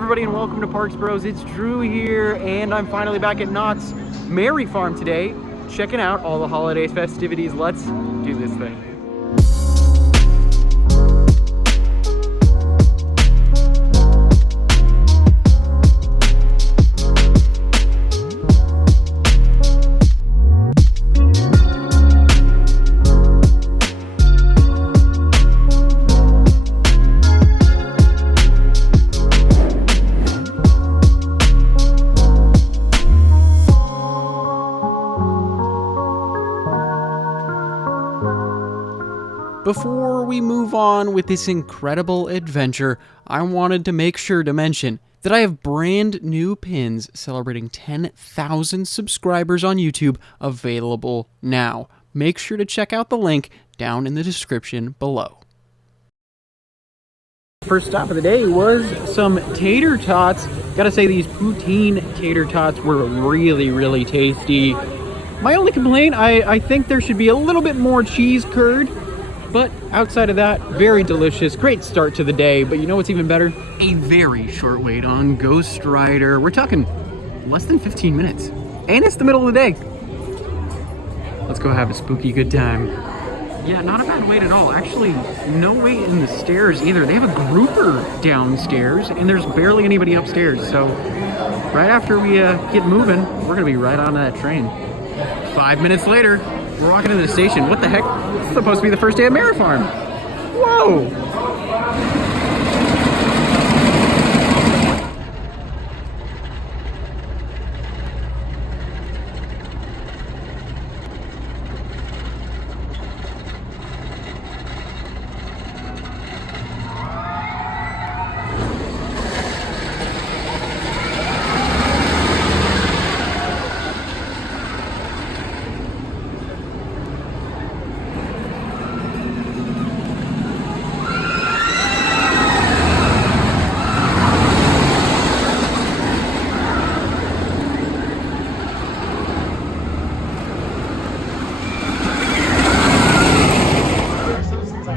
everybody, and welcome to Parks Bros. It's Drew here, and I'm finally back at Knott's Merry Farm today, checking out all the holiday festivities. Let's do this thing. Before we move on with this incredible adventure, I wanted to make sure to mention that I have brand new pins celebrating 10,000 subscribers on YouTube available now. Make sure to check out the link down in the description below. First stop of the day was some tater tots. Gotta say, these poutine tater tots were really tasty. My only complaint, I think there should be a little bit more cheese curd. But outside of that, very delicious. Great start to the day. But you know what's even better? A very short wait on Ghost Rider. We're talking less than 15 minutes. And it's the middle of the day. Let's go have a spooky good time. Yeah, not a bad wait at all. Actually, no wait in the stairs either. They have a grouper downstairs, and there's barely anybody upstairs. So right after we get moving, we're going to be right on that train. 5 minutes later, we're walking into the station. What the heck? It's supposed to be the first day at Merry Farm. Whoa!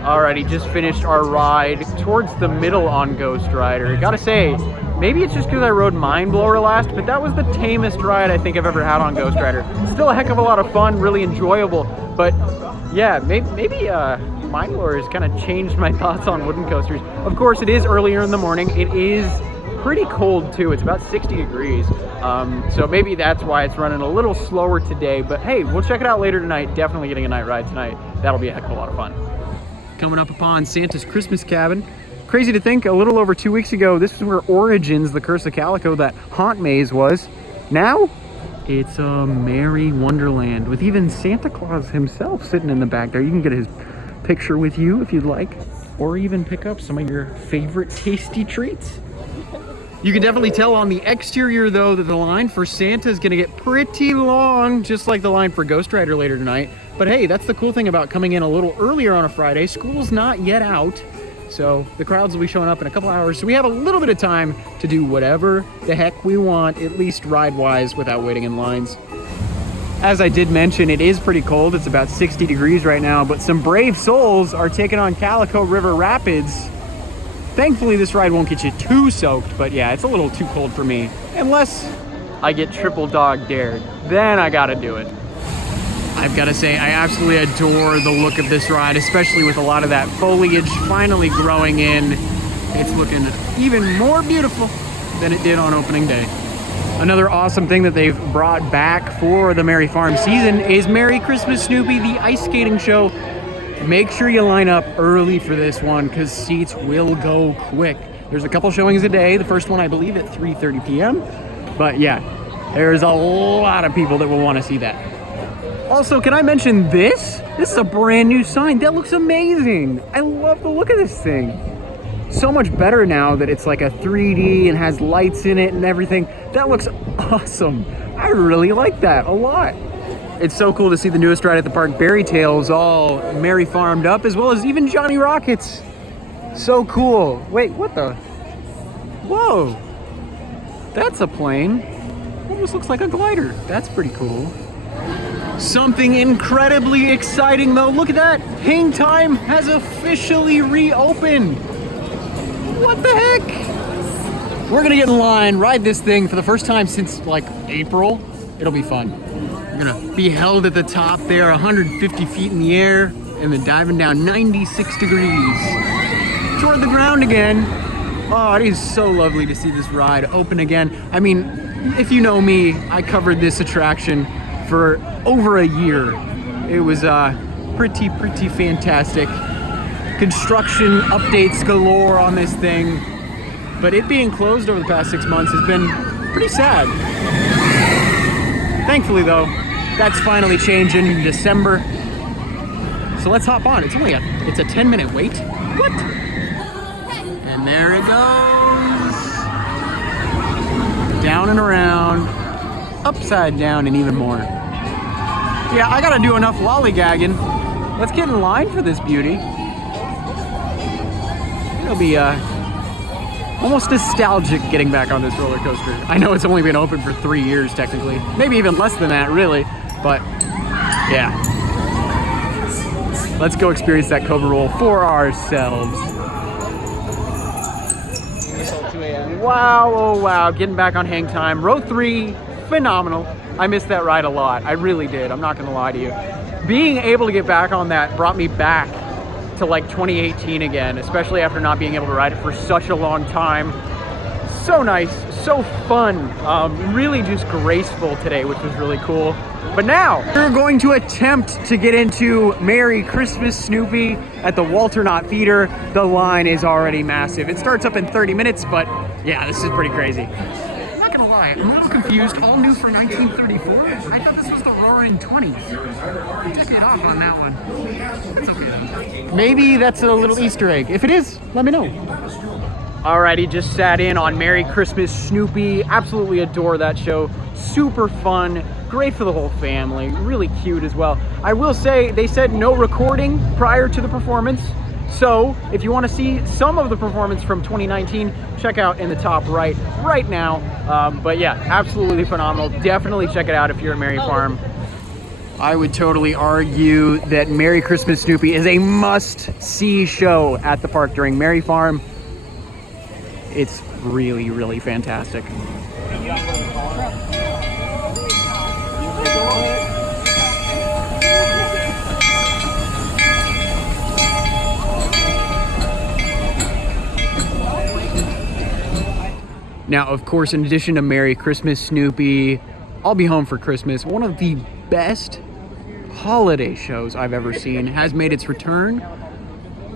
Alrighty, just finished our ride towards the middle on Ghost Rider. Gotta say, maybe it's just because I rode Mind Blower last, but that was the tamest ride I think I've ever had on Ghost Rider. Still a heck of a lot of fun, really enjoyable, but yeah, maybe Mind Blower has kind of changed my thoughts on wooden coasters. Of course, it is earlier in the morning. It is pretty cold too. It's about 60 degrees. So maybe that's why it's running a little slower today, but hey, we'll check it out later tonight. Definitely getting a night ride tonight. That'll be a heck of a lot of fun. Coming up upon Santa's Christmas cabin. Crazy to think, a little over 2 weeks ago, this is where Origins, the Curse of Calico, that haunt maze was. Now, it's a merry wonderland with even Santa Claus himself sitting in the back there. You can get his picture with you if you'd like, or even pick up some of your favorite tasty treats. You can definitely tell on the exterior, though, that the line for Santa is going to get pretty long, just like the line for Ghost Rider later tonight. But hey, that's the cool thing about coming in a little earlier on a Friday. School's not yet out, so the crowds will be showing up in a couple hours. So we have a little bit of time to do whatever the heck we want, at least ride-wise, without waiting in lines. As I did mention, it is pretty cold. It's about 60 degrees right now, but some brave souls are taking on Calico River Rapids. Thankfully, this ride won't get you too soaked, but yeah, it's a little too cold for me. Unless I get triple dog dared, then I gotta do it. I've gotta say, I absolutely adore the look of this ride, especially with a lot of that foliage finally growing in. It's looking even more beautiful than it did on opening day. Another awesome thing that they've brought back for the Merry Farm season is Merry Christmas Snoopy, the ice skating show. Make sure you line up early for this one because seats will go quick. There's a couple showings a day. The first one, I believe, at 3:30 p.m. But yeah, there's a lot of people that will want to see that. Also, can I mention this? This is a brand new sign. That looks amazing. I love the look of this thing. So much better now that it's like a 3D and has lights in it and everything. That looks awesome. I really like that a lot. It's so cool to see the newest ride at the park, Berry Tales, all Merry Farmed up, as well as even Johnny Rockets. So cool. Wait, what the? Whoa. That's a plane. Almost looks like a glider. That's pretty cool. Something incredibly exciting though. Look at that. HangTime has officially reopened. What the heck? We're gonna get in line, ride this thing for the first time since like April. It'll be fun. We're gonna be held at the top there, 150 feet in the air, and then diving down 96 degrees toward the ground again. Oh, it is so lovely to see this ride open again. I mean, if you know me, I covered this attraction for over a year. It was pretty fantastic. Construction updates galore on this thing, but it being closed over the past 6 months has been pretty sad. Thankfully though, that's finally changing in December. So let's hop on. It's only it's a 10-minute wait. What? And there it goes. Down and around, upside down, and even more. Yeah, I gotta do enough lollygagging. Let's get in line for this beauty. It'll be almost nostalgic getting back on this roller coaster. I know it's only been open for 3 years technically, maybe even less than that really, but yeah. Let's go experience that Cobra roll for ourselves. Wow, oh wow, getting back on HangTime. Row 3, phenomenal. I missed that ride a lot, I really did, I'm not gonna lie to you. Being able to get back on that brought me back to like 2018 again, especially after not being able to ride it for such a long time. So nice, so fun, really just graceful today, which was really cool. But now we're going to attempt to get into Merry Christmas Snoopy at the Walter Knott Theater. The line is already massive. It starts up in 30 minutes, but yeah, this is pretty crazy. I'm not gonna lie, I'm a little confused. All new for 1934? I thought this was the Roaring 20s. I took it off on that one. It's okay. Maybe that's a little Easter egg. If it is, let me know. Alrighty, just sat in on Merry Christmas Snoopy. Absolutely adore that show. Super fun, great for the whole family, really cute as well. I will say, they said no recording prior to the performance. So if you want to see some of the performance from 2019, check out in the top right now. But yeah, absolutely phenomenal. Definitely check it out if you're at Merry Farm. I would totally argue that Merry Christmas Snoopy is a must-see show at the park during Merry Farm. It's really, really fantastic. Now, of course, in addition to Merry Christmas Snoopy, I'll Be Home for Christmas, one of the best holiday shows I've ever seen, has made its return.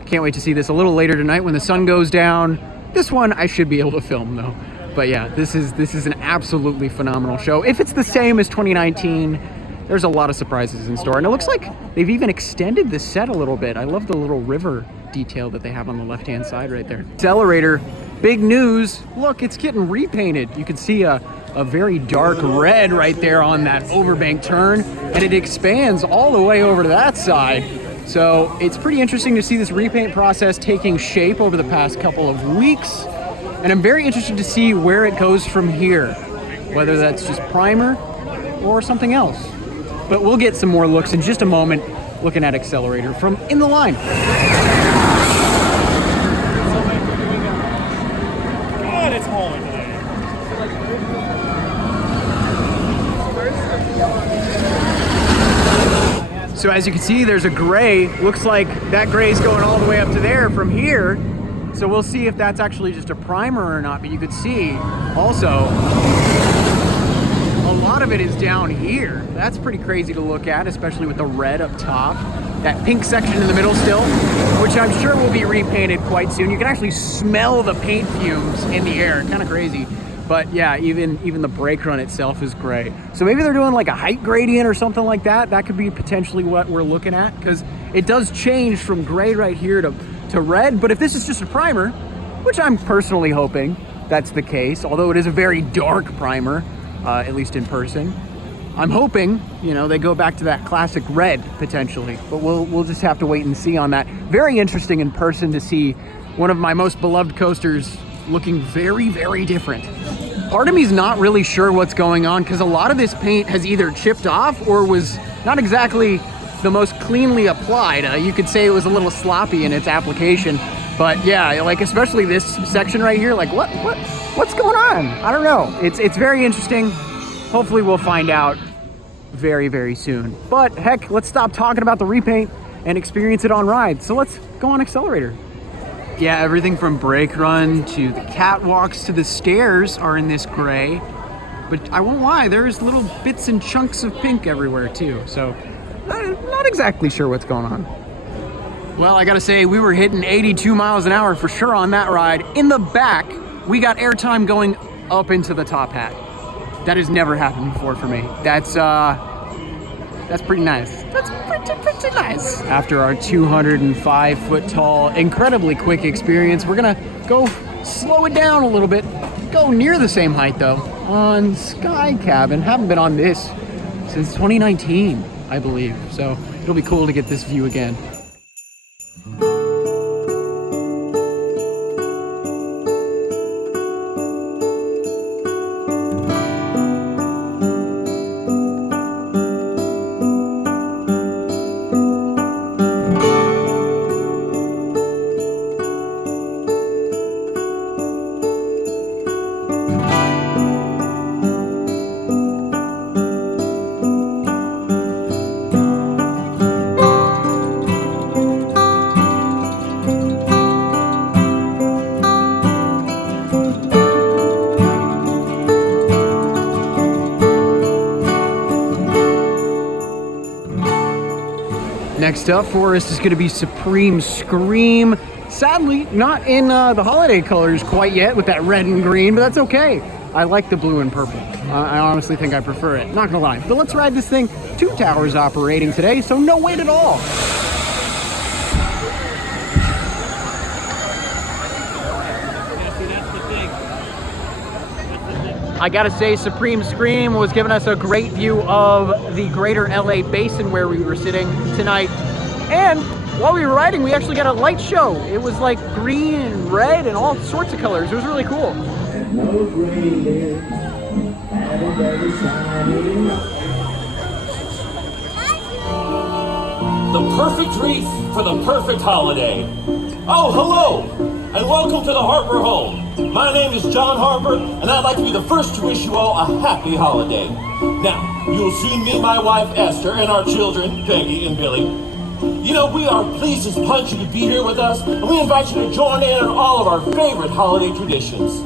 Can't wait to see this a little later tonight when the sun goes down. This one I should be able to film though. But yeah, this is an absolutely phenomenal show. If it's the same as 2019, there's a lot of surprises in store. And it looks like they've even extended the set a little bit. I love the little river detail that they have on the left-hand side right there. Xcelerator, big news. Look, it's getting repainted. You can see a very dark red right there on that overbank turn, and it expands all the way over to that side. So it's pretty interesting to see this repaint process taking shape over the past couple of weeks. And I'm very interested to see where it goes from here, whether that's just primer or something else. But we'll get some more looks in just a moment, looking at Xcelerator from in the line. God, it's hauling today. So as you can see, there's a gray. Looks like that gray is going all the way up to there from here. So we'll see if that's actually just a primer or not, but you could see also a lot of it is down here. That's pretty crazy to look at, especially with the red up top. That pink section in the middle still, which I'm sure will be repainted quite soon. You can actually smell the paint fumes in the air, kind of crazy. But yeah, even the brake run itself is gray. So maybe they're doing like a height gradient or something like that. That could be potentially what we're looking at, because it does change from gray right here to red. But if this is just a primer, which I'm personally hoping that's the case, although it is a very dark primer, at least in person, I'm hoping, you know, they go back to that classic red potentially. But we'll just have to wait and see on that. Very interesting in person to see one of my most beloved coasters looking very, very different. Part of me's not really sure what's going on, because a lot of this paint has either chipped off or was not exactly the most cleanly applied. You could say it was a little sloppy in its application, but yeah, like especially this section right here, like what What's going on? I don't know. It's very interesting. Hopefully we'll find out very, very soon. But heck, let's stop talking about the repaint and experience it on ride. So let's go on Xcelerator. Yeah, everything from brake run to the catwalks to the stairs are in this gray. But I won't lie, there's little bits and chunks of pink everywhere too. So I'm not exactly sure what's going on. Well, I gotta say, we were hitting 82 miles an hour for sure on that ride. In the back, we got airtime going up into the top hat. That has never happened before for me. That's pretty nice. That's pretty nice. After our 205 foot tall, incredibly quick experience, we're gonna go slow it down a little bit. Go near the same height though, on Sky Cabin. Haven't been on this since 2019, I believe. So it'll be cool to get this view again. Next up for us is going to be Supreme Scream. Sadly, not in the holiday colors quite yet with that red and green, but that's okay. I like the blue and purple. I honestly think I prefer it, not gonna lie. But let's ride this thing. 2 towers operating today, so no wait at all. I gotta say, Supreme Scream was giving us a great view of the greater LA basin where we were sitting tonight. And while we were riding, we actually got a light show. It was like green and red and all sorts of colors. It was really cool. The perfect wreath for the perfect holiday. Oh, hello, and welcome to the Harper home. My name is John Harper, and I'd like to be the first to wish you all a happy holiday. Now, you'll soon meet my wife Esther and our children, Peggy and Billy. You know, we are pleased as punch you to be here with us, and we invite you to join in on all of our favorite holiday traditions.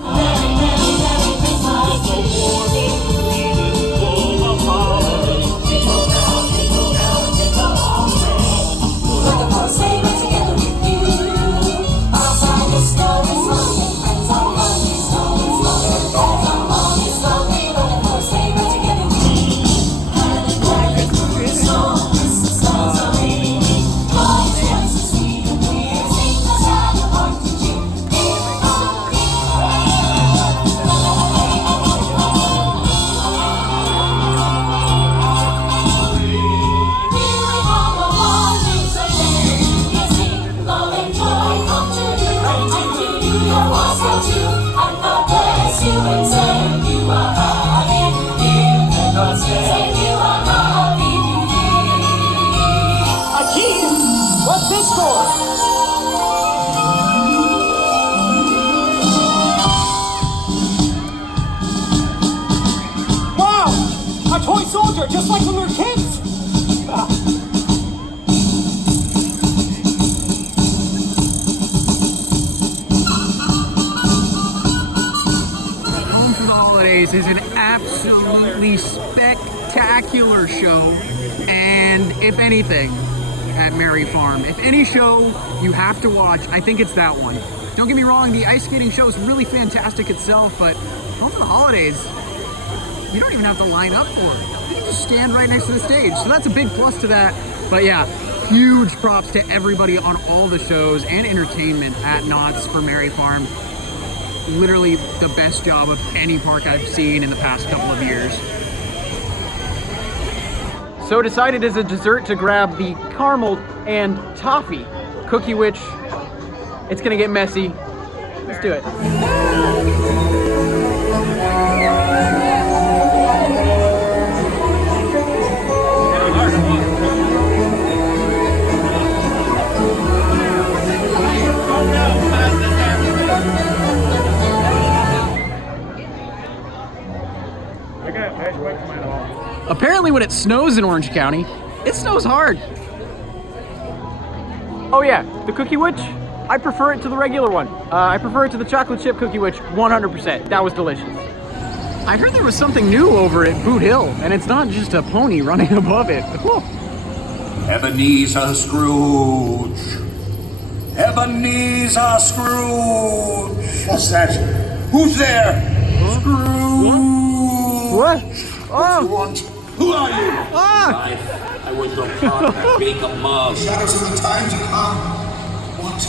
What's this for? Wow! A toy soldier, just like when we were kids! Home for the Holidays is an absolutely spectacular show, and if anything, at Merry Farm, if any show you have to watch, I think it's that one. Don't get me wrong, the ice skating show is really fantastic itself, but Home for the Holidays, you don't even have to line up for it. You can just stand right next to the stage, so that's a big plus to that. But yeah, huge props to everybody on all the shows and entertainment at Knott's for Merry Farm. Literally the best job of any park I've seen in the past couple of years. So decided as a dessert to grab the caramel and toffee cookie, which it's gonna get messy. Let's do it. Apparently when it snows in Orange County, it snows hard. Oh yeah, the Cookie Witch, I prefer it to the regular one. I prefer it to the chocolate chip Cookie Witch 100%. That was delicious. I heard there was something new over at Boot Hill, and it's not just a pony running above it. Cool. Ebenezer Scrooge. Ebenezer Scrooge. What's that? Who's there? Scrooge. What? What do you want? Who are you? I was the part that bake a mug. Shadows of the time to come. What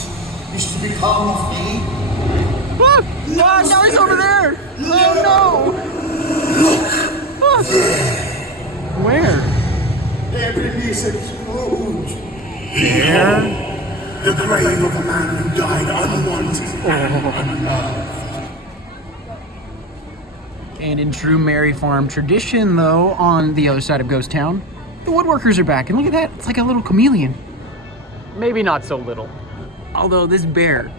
is to become of me? Ah, now he's over there. Oh no. Ah. Where? Ebenezer Scrooge. Here? The grave of a man who died unwanted. And in true Mary Farm tradition, though, on the other side of Ghost Town, the woodworkers are back. And look at that, it's like a little chameleon. Maybe not so little. Although this bear,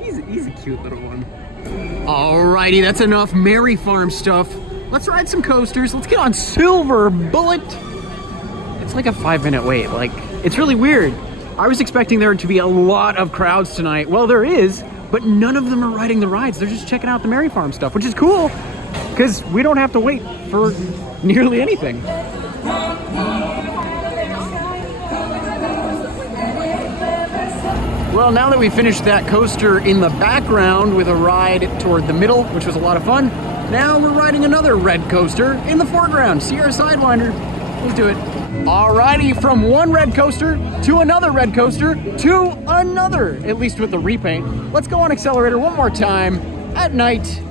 he's a cute little one. Alrighty, that's enough Mary Farm stuff. Let's ride some coasters. Let's get on Silver Bullet. It's like a 5-minute wait. Like, it's really weird. I was expecting there to be a lot of crowds tonight. Well, there is, but none of them are riding the rides. They're just checking out the Mary Farm stuff, which is cool, because we don't have to wait for nearly anything. Well, now that we finished that coaster in the background with a ride toward the middle, which was a lot of fun, now we're riding another red coaster in the foreground, Sierra Sidewinder. Let's do it. Alrighty, from one red coaster to another red coaster to another, at least with the repaint. Let's go on Xcelerator one more time at night.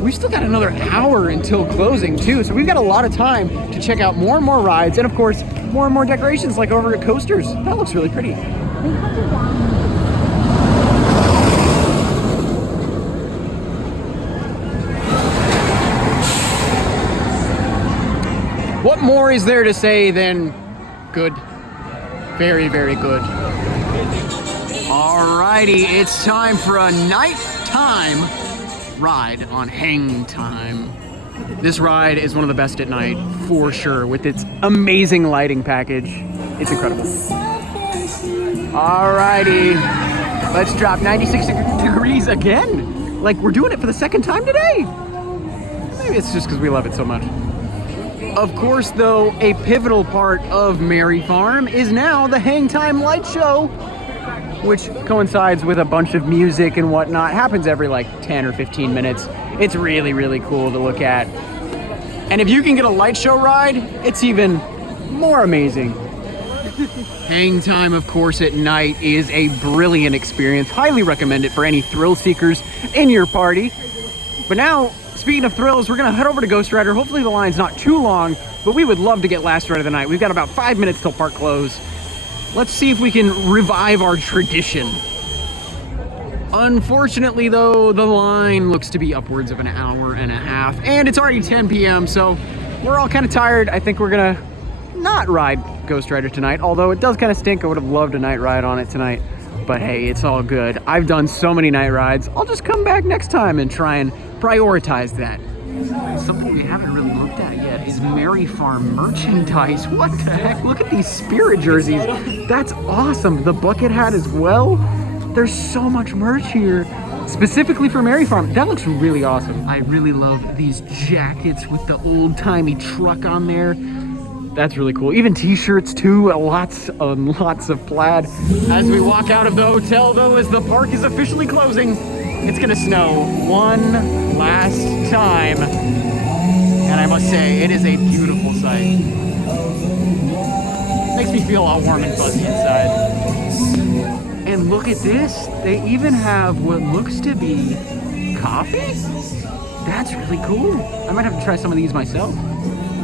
We've still got another hour until closing too, so we've got a lot of time to check out more and more rides, and of course, more and more decorations like over at Coasters. That looks really pretty. What more is there to say than good? Very, very good. Alrighty, it's time for a nighttime ride on HangTime. This ride is one of the best at night, for sure, with its amazing lighting package. It's incredible. Alrighty, let's drop 96 degrees again. Like, we're doing it for the second time today. Maybe it's just because we love it so much. Of course, though, a pivotal part of Mary Farm is now the HangTime Light Show, which coincides with a bunch of music and whatnot. Happens every like 10 or 15 minutes. It's really, really cool to look at. And if you can get a light show ride, it's even more amazing. HangTime, of course, at night is a brilliant experience. Highly recommend it for any thrill seekers in your party. But now, speaking of thrills, we're gonna head over to Ghost Rider. Hopefully the line's not too long, but we would love to get last ride of the night. We've got about 5 minutes till park close. Let's see if we can revive our tradition. Unfortunately, though, the line looks to be upwards of an hour and a half, and it's already 10 p.m., so we're all kind of tired. I think we're gonna not ride Ghost Rider tonight, although it does kind of stink. I would have loved a night ride on it tonight, but hey, it's all good. I've done so many night rides. I'll just come back next time and try and prioritize that. Something we haven't really looked at yet is Mary Farm merchandise. What the heck? Look at these spirit jerseys. That's awesome. The bucket hat as well. There's so much merch here, specifically for Mary Farm. That looks really awesome. I really love these jackets with the old-timey truck on there. That's really cool. Even t-shirts too, lots of plaid. As we walk out of the hotel though, as the park is officially closing, it's gonna snow one last time. And I must say, it is a beautiful sight. Makes me feel all warm and fuzzy inside. And look at this, they even have what looks to be coffee? That's really cool. I might have to try some of these myself.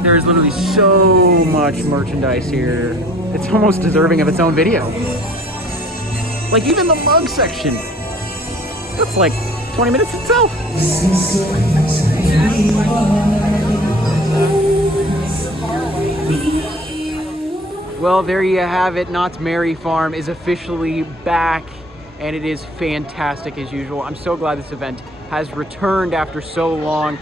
There's literally so much merchandise here. It's almost deserving of its own video. Like even the mug section. That's like 20 minutes itself. Well, there you have it. Knott's Mary Farm is officially back, and it is fantastic as usual. I'm so glad this event has returned after so long.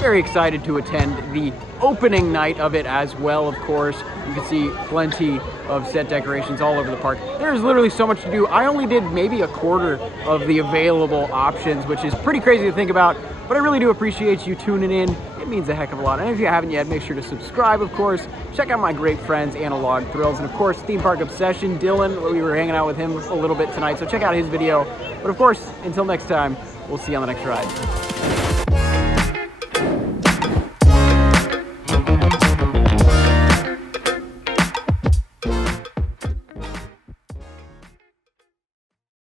very excited to attend the opening night of it as well, of course. You can see plenty of set decorations all over the park. There's literally so much to do. I only did maybe a quarter of the available options, which is pretty crazy to think about, but I really do appreciate you tuning in. It means a heck of a lot. And if you haven't yet, make sure to subscribe, of course. Check out my great friends, Analog Thrills, and of course, Theme Park Obsession. Dylan, we were hanging out with him a little bit tonight, so check out his video. But of course, until next time, we'll see you on the next ride.